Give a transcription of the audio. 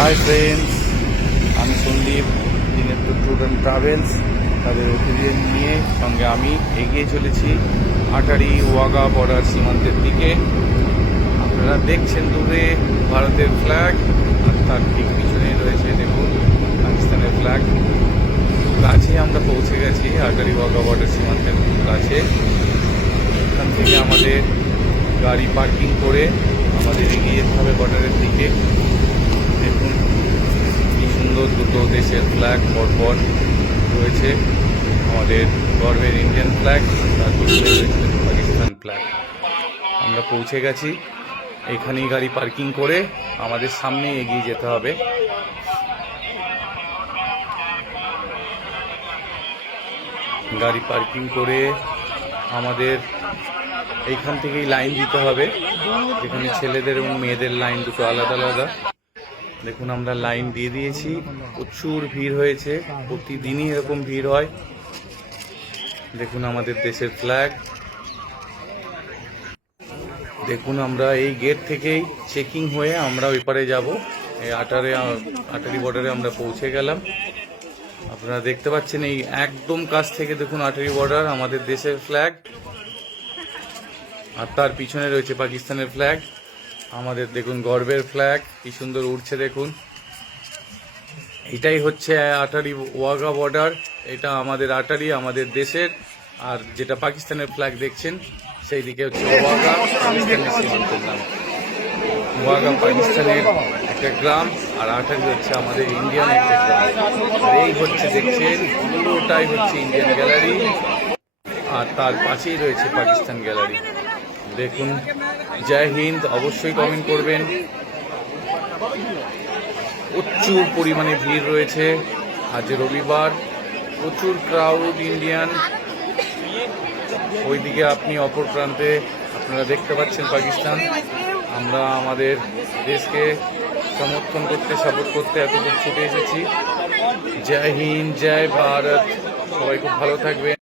High friends আমি সন্দীপ দিনেত্র tour and travels তাদের অতিথিদের নিয়ে সঙ্গে আমি এগিয়ে চলেছি আটারি ওয়াগা বর্ডার সীমান্তের দিকে। আপনারা দেখছেন দূরে ভারতের ফ্ল্যাগ আর তার ঠিক পিছনে রয়েছে দেখুন পাকিস্তানের ফ্ল্যাগ কাছে আমরা পৌঁছে গেছি আটারি ওয়াগা বর্ডার সীমান্তের কাছে। এখান থেকে আমাদের গাড়ি পার্কিং করে আমাদের এগিয়ে যেতে হবে বর্ডারের দিকে। দুটো দেশের ফ্ল্যাগ পরপর রয়েছে। আমাদের গর্বের ইন্ডিয়ান ফ্ল্যাগ পাকিস্তান ফ্ল্যাগ আমরা পৌঁছে গেছি। এখানেই গাড়ি পার্কিং করে আমাদের সামনে এগিয়ে যেতে হবে। গাড়ি পার্কিং করে আমাদের এইখান থেকেই লাইন দিতে হবে। যেখানে ছেলেদের এবং মেয়েদের লাইন দুটো আলাদা আলাদা। দেখুন, আমরা লাইন দিয়ে দিয়েছি। প্রচুর ভিড় হয়েছে, প্রতিদিনই এরকম ভিড় হয়। দেখুন, আমাদের দেশের ফ্ল্যাগ দেখুন, আমরা এই গেট থেকেই চেকিং হয়ে আমরা ওই পারে যাব। এই আটারে, আটারি বর্ডারে আমরা পৌঁছে গেলাম। আপনারা দেখতে পাচ্ছেন, এই একদম কাছ থেকে দেখুন, আটারি বর্ডার আমাদের দেশের ফ্ল্যাগ আর তার পিছনে রয়েছে পাকিস্তানের ফ্ল্যাগ আমাদের দেখুন গর্বের ফ্ল্যাগ কি সুন্দর উঠছে দেখুন। এটাই হচ্ছে আটারি ওয়াগা বর্ডার এটা আমাদের আটারি, আমাদের দেশের, আর যেটা পাকিস্তানের ফ্ল্যাগ দেখছেন, সেই দিকে হচ্ছে ওয়াগা ওয়াগা পাকিস্তানের একটা গ্রাম, আর আটারি হচ্ছে আমাদের ইন্ডিয়ান একটা গ্রাম। আর এই হচ্ছে দেখছেন, পুরোটাই হচ্ছে ইন্ডিয়ান গ্যালারি আর তার পাশেই রয়েছে পাকিস্তান গ্যালারি দেখুন জয় হিন্দ, অবশ্যই কমেন্ট করবেন। প্রচুর পরিমাণে ভিড় রয়েছে। আজ রবিবার, প্রচুর ক্রাউড ইন্ডিয়ান ওইদিকে আপনি অপর প্রান্তে আপনারা দেখতে পাচ্ছেন পাকিস্তান। আমরা আমাদের দেশকে সমর্থন করতে সাপোর্ট করতে এতদূর ছুটে এসেছি। জয় হিন্দ, জয় ভারত। সবাই খুব ভালো থাকবেন।